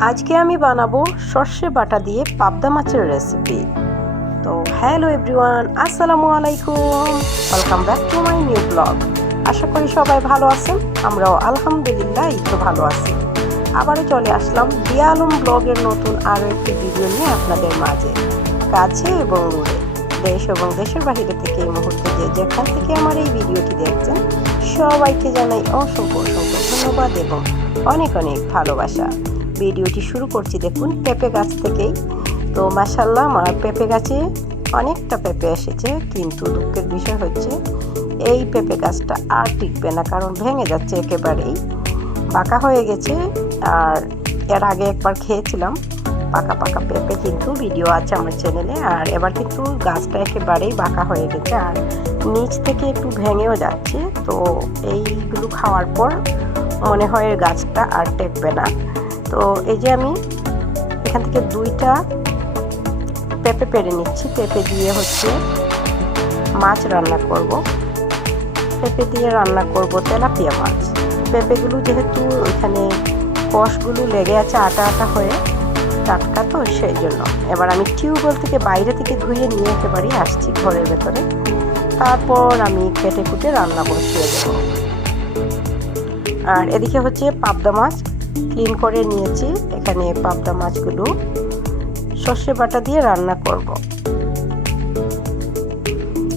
আজকে আমি বানাবো সর্ষে বাটা দিয়ে পাবদা মাছের রেসিপি তো হ্যালো এভরিওয়ান আসসালামু আলাইকুম। Welcome back to my new blog আশা করি সবাই ভালো আছেন, আমরাও আলহামদুলিল্লাহ একটু ভালো আছি। আবারও চলে আসলাম দিয়া আলম ব্লগের নতুন আরও একটি ভিডিও নিয়ে আপনাদের মাঝে। কাছে এবং দূরে। দেশ এবং দেশের বাহিরে থেকে এই মুহূর্তে যে যেখান থেকে আমার এই ভিডিওটি দেখছেন, সবাইকে জানাই অসংখ্য অসংখ্য ধন্যবাদ এবং অনেক অনেক ভালোবাসা। ভিডিওটি শুরু করছি। দেখুন, পেঁপে গাছ থেকেই। তো মাসাল্লাহ আমার পেঁপে গাছে অনেকটা পেঁপে এসেছে, কিন্তু দুঃখের বিষয় হচ্ছে, এই পেঁপে গাছটা আর টিকবে না, কারণ ভেঙে যাচ্ছে একেবারেই। পাকা হয়ে গেছে, আর এর আগে একবার খেয়েছিলাম, পাকা পাকা পেঁপে, কিন্তু ভিডিও আছে আমার চ্যানেলে, আর এবার কিন্তু গাছটা একেবারেই বাঁকা হয়ে গেছে, আর নিচ থেকে একটু ভেঙেও যাচ্ছে। তো এইগুলো খাওয়ার পর মনে হয় গাছটা আর টেকবে না। তো এই যে আমি এখান থেকে দুইটা পেঁপে পেরে নিচ্ছি। পেঁপে দিয়ে হচ্ছে মাছ রান্না করব। পেঁপে দিয়ে রান্না করব তেলাপিয়া মাছ। পেঁপেগুলো যেহেতু ওইখানে কষগুলো লেগে আছে আটা আটা হয়ে টাটকা তো সেই জন্য। এবার আমি টিউবওয়েল থেকে বাইরে থেকে ধুয়ে নিয়ে একেবারেই আসছি ঘরের ভেতরে। তারপর আমি কেটে কুটে রান্না বসিয়ে দেবো। আর এদিকে হচ্ছে পাবদা মাছ। ক্লিন করে নিয়েছি এখানে পাবদা মাছগুলো। সর্ষে বাটা দিয়ে রান্না করব।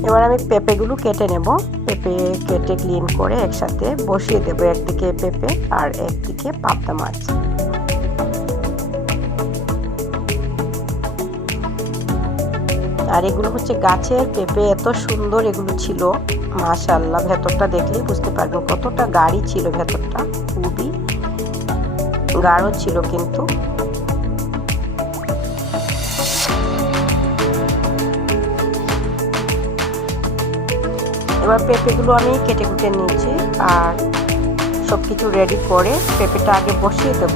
এবার আমি পেঁপেগুলো কেটে নেব। পেঁপে কেটে ক্লিন করে একসাথে বসিয়ে দেবো একদিকে পেঁপে আর একদিকে পাবদা মাছ। আর এগুলো হচ্ছে গাছের পেঁপে, এত সুন্দর এগুলো ছিল। মাশাল্লাহ ভেতরটা দেখলেই বুঝতে পারবেন কতটা গাড়ি ছিল ভেতরটা, খুবই গাঢ় ছিল কিন্তু। এবার পেঁপেগুলো আমি কেটে কুটে নিয়েছি আর সব কিছু রেডি করে পেঁপেটা আগে বসিয়ে দেব।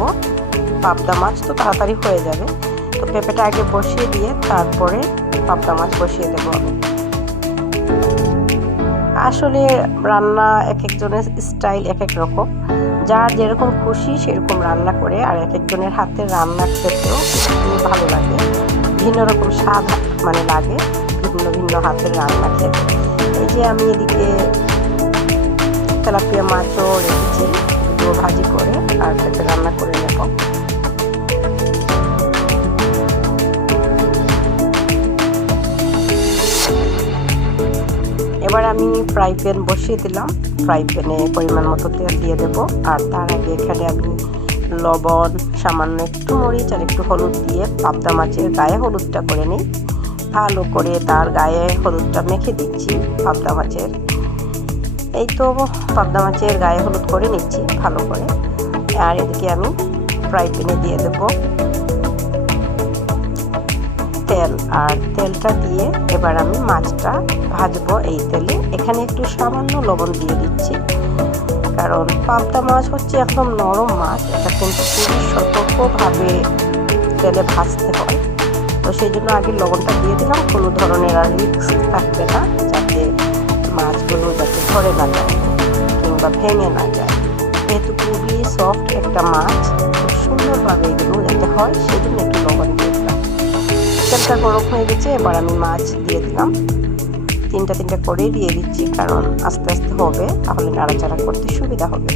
পাবদা মাছ তো তাড়াতাড়ি হয়ে যাবে। তো পেঁপেটা আগে বসিয়ে দিয়ে তারপরে পাবদা মাছ বসিয়ে দেবো। আসলে রান্না এক একজনের স্টাইল এক এক রকম। যার যেরকম খুশি সেরকম রান্না করে, আর এক একজনের হাতের রান্না খেতেও ভালো লাগে। ভিন্ন রকম স্বাদ মানে লাগে, ভিন্ন ভিন্ন হাতের রান্না খেতে। এই যে আমি এদিকে তেলাপিয়া মাছও রেখেছি ভাজি করে আর পেঁপে রান্না করে নেব। আমি ফ্রাই প্যান বসিয়ে দিলাম। ফ্রাই প্যানে পরিমাণ মতো তেল দিয়ে দেব। আর তার আগে এখানে আমি লবণ, সামান্য একটু মরিচ আর একটু হলুদ দিয়ে পাবদা মাছের গায়ে হলুদটা করে নিই। ভালো করে তার গায়ে হলুদটা মেখে দিচ্ছি পাবদা মাছের। এই তো পাবদা মাছের গায়ে হলুদ করে নিচ্ছি ভালো করে। আর এদিকে আমি ফ্রাই প্যানে দিয়ে দেবো। তেল, আর তেলটা দিয়ে এবার আমি মাছটা ভাজবো এই তেলে। এখানে একটু সামান্য লবণ দিয়ে দিচ্ছি, কারণ পাবদা মাছ হচ্ছে একদম নরম মাছ, এটা কিন্তু খুবই সতর্কভাবে তেলে ভাজতে হয়। তো সেই জন্য আগে লবণটা দিয়ে দিলাম কোনো ধরনের আর রিক্স থাকবে না, যাতে মাছগুলো যাতে ধরে না যায় কিংবা ভেঙে না যায়। যেহেতু খুবই সফট একটা মাছ, খুব সুন্দরভাবে এগুলো যাতে হয় সেই জন্য একটু লবণ দিয়ে তেলটা গরম হয়ে গেছে, এবার আমি মাছ দিয়ে দিলাম। তিনটা তিনটা করেই দিয়ে দিচ্ছি, কারণ আস্তে আস্তে হবে, তাহলে নাড়াচাড়া করতে সুবিধা হবে।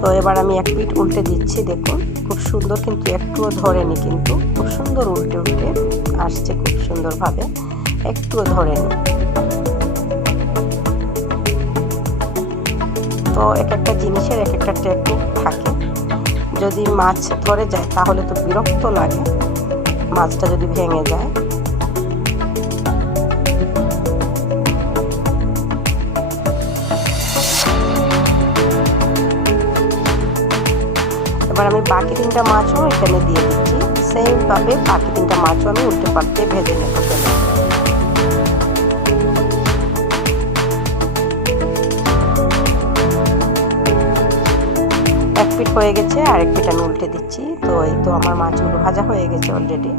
তো এবার আমি এক পিঠ উল্টে দিচ্ছি, দেখুন, খুব সুন্দর কিন্তু একটুও ধরেনি কিন্তু, খুব সুন্দর উল্টে উল্টে আসছে, খুব সুন্দরভাবে একটুও ধরেনি। তো এক একটা জিনিসের এক একটা টেকনিক থাকে। যদি মাছ ধরে যায়, তাহলে তো বিরক্ত লাগে। মাছটা যদি ভেঙে যায়। এবার আমি বাকি তিনটা মাছও এখানে দিয়ে দিচ্ছি। সেইভাবে বাকি তিনটা মাছও আমি উল্টে পাল্টে ভেজে নেব। হয়ে গেছে, আর এক পিঠ আমি উল্টে দিচ্ছি। তো এই তো আমার মাছগুলো ভাজা হয়ে গেছে অলরেডি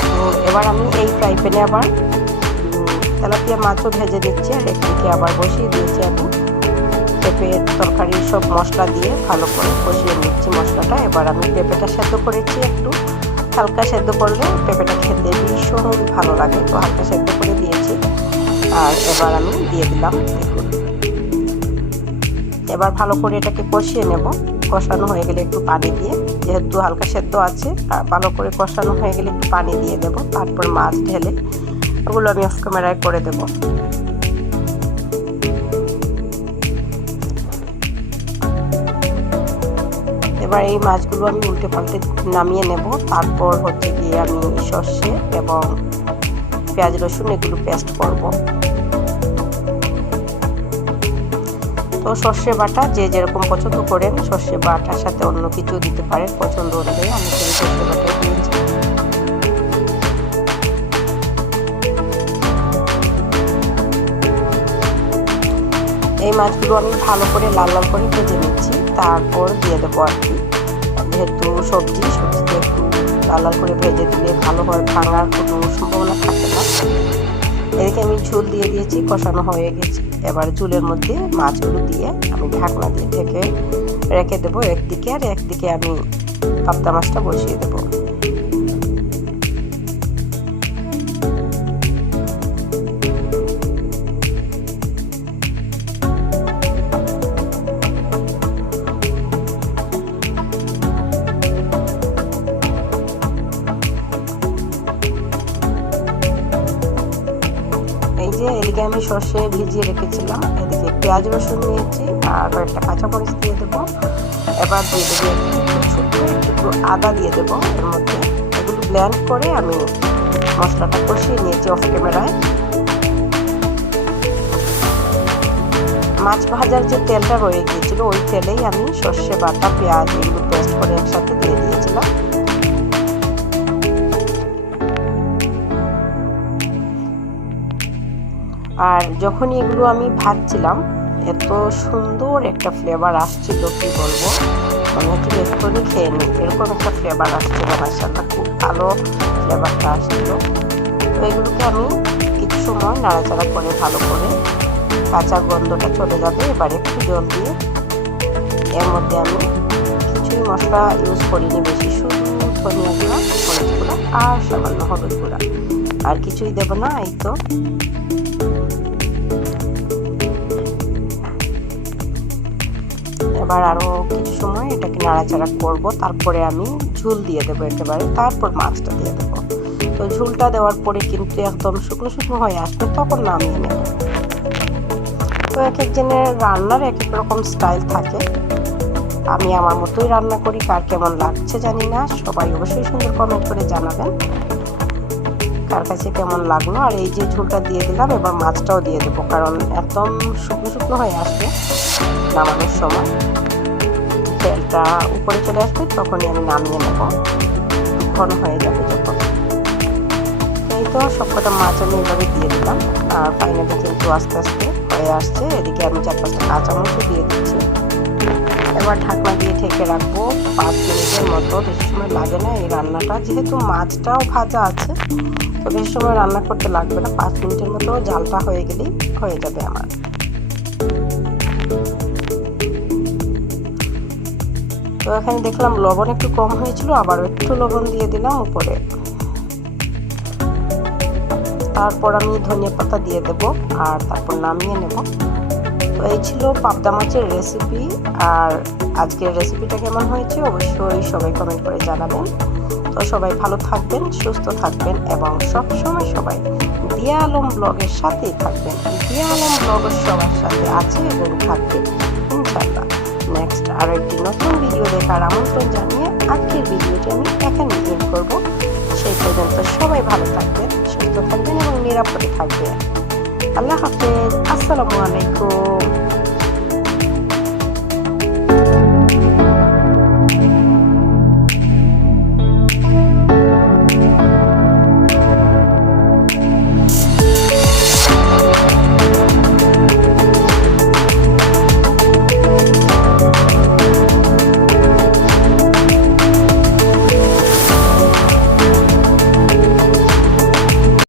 তো এবার আমি এই ফ্রাই প্যানে আবার তেলাপিয়া মাছও ভেজে দিচ্ছি, আর একদিকে আবার বসিয়ে দিয়েছি আমি। পেঁপের তরকারি সব মশলা দিয়ে ভালো করে কষিয়ে নিচ্ছি মশলাটা। এবার আমি পেঁপেটা সেদ্ধ করেছি একটু। হালকা সেদ্ধ করলে পেঁপেটা খেতে ভীষণ ভালো লাগে। তো হালকা সেদ্ধ করে দিয়েছি। আর এবার আমি দিয়ে দিলাম এবার ভালো করে এটাকে কষিয়ে নেব। কষানো হয়ে গেলে একটু পানি দিয়ে, যেহেতু হালকা সেদ্ধ আছে ভালো করে কষানো হয়ে গেলে একটু পানি দিয়ে দেব, তারপর মাছ ঢেলে ওগুলো আমি অফ ক্যামেরায় করে দেব। এবার এই মাছগুলো আমি উল্টে পাল্টে নামিয়ে নেব। তারপর হচ্ছে গিয়ে আমি সর্ষে এবং পেঁয়াজ রসুন এগুলো পেস্ট করব। তো সর্ষে বাটা যে যেরকম পছন্দ করেন, সর্ষে বাটার সাথে অন্য কিছু দিতে পারেন পছন্দ অনুযায়ী। আমি সেই সর্ষে বাটা দিয়েছি এই মাছগুলো আমি ভালো করে লাল লাল করে ভেজে নিচ্ছি। তারপর দিয়ে দেবো আর কি, যেহেতু সবজি, সবজিতে একটু লাল লাল করে ভেজে দিলে ভালো হয়, ভাঙার কোনো সম্ভাবনা থাকে না। এদিকে আমি ঝুল দিয়ে দিয়েছি, কষানো হয়ে গেছে। এবার চুলের মধ্যে মাছগুলো দিয়ে আমি ঢাকনা দিয়ে ঢেকে রেখে দেবো একদিকে, আর একদিকে আমি পাবদা মাছটা বসিয়ে দেবো। এদিকে আমি সর্ষে ভিজিয়ে রেখেছিলাম, এদিকে পেঁয়াজ রসুন নিয়েছি, আর একটা কাঁচা কাঁচামরিচ দিয়ে দেবো। এবার দিয়ে আদা দিয়ে দেবো। এর মধ্যে এগুলো ব্ল্যান্ড করে আমি মশলাটা কষিয়ে নিয়েছি অফ ক্যামেরায় মাছ ভাজার যে তেলটা রয়ে গিয়েছিল, ওই তেলেই আমি সর্ষে বাটা, পেঁয়াজ, এগুলো পেস্ট করে একসাথে দিয়ে আর যখনই এগুলো আমি ভাজছিলাম, এত সুন্দর একটা ফ্লেভার আসছিল, কি বলব? মনে হচ্ছিল এক্ষুনি খেয়ে নিই। এরকম একটা ফ্লেভার আসছিল মাসাল্লাহ খুব ভালো ফ্লেভারটা আসছিল। তো এগুলোকে আমি কিছু সময় নাড়াচাড়া করে, ভালো করে কাঁচা গন্ধটা চলে যাবে। এবার একটু জল দিয়ে এর মধ্যে আমি কিছুই মশলা ইউজ করিনি বেশি গুঁড়া আর সামান্য হলুদ গুঁড়া। আর কিছুই দেবো না, এই তো। এবার আরও কিছু সময় এটাকে নাড়াচাড়া করব। তারপরে আমি ঝুল দিয়ে দেবো একেবারে। তারপর মাছটা দিয়ে দেবো। তো ঝুলটা দেওয়ার পরে কিন্তু একদম শুকনো শুকনো হয়ে আসবে তখন নামিয়ে নেব। তো এক একজনের রান্নার এক এক রকম স্টাইল থাকে। আমি আমার মতোই রান্না করি, কার কেমন লাগছে জানি না। সবাই অবশ্যই সুন্দর কমেন্ট করে জানাবেন। কার কাছে কেমন লাগল। আর এই যে ঝোলটা দিয়ে দিলাম, এবার মাছটাও দিয়ে দেবো। কারণ একদম শুকনো শুকনো হয়ে আসবে নামানোর সময়। তেলটা উপরে চলে আসবে, তখনই আমি নামিয়ে নেব। ঘন হয়ে যাবে যখন। এই তো সবকটা মাছ আমি এভাবে দিয়ে দিলাম। আর ফাইনালি কিন্তু আস্তে আস্তে হয়ে আসছে। এদিকে আমি চার পাঁচটা কাঁচামরিচও দিয়ে দিচ্ছি। এবার ঢাকনা দিয়ে ঠেকে রাখব। পাঁচ মিনিটের মতো। বেশি সময় লাগে না এই রান্নাটা। যেহেতু মাছটাও ভাজা আছে, তো বেশি সময় রান্না করতে লাগবে না। পাঁচ মিনিটের মতো জালটা হয়ে গেলেই হয়ে যাবে আমার। তো এখানে দেখলাম লবণ একটু কম হয়েছিল, আবার একটু লবণ দিয়ে দিলাম উপরে। তারপর আমি ধনিয়া পাতা দিয়ে দেব আর তারপর নামিয়ে নেব। তো এই ছিল পাবদা মাছের রেসিপি আর আজকের রেসিপিটা কেমন হয়েছে অবশ্যই সবাই কমেন্ট করে জানাবেন। তো সবাই ভালো থাকবেন, সুস্থ থাকবেন এবং সব সময় সবাই দিয়া আলম ব্লগের সাথেই থাকবেন। দিয়া আলম ব্লগের সবার সাথে আছে এবং থাকবে। নেক্সট আরও একটি নতুন ভিডিও দেখার আমন্ত্রণ জানিয়ে আজকের ভিডিওটি আমি এখানে এন্ড করব। সেই পর্যন্ত সবাই ভালো থাকবেন, সুস্থ থাকবেন এবং নিরাপদে থাকবেন। আল্লাহ হাফেজ, আসসালামু আলাইকুম।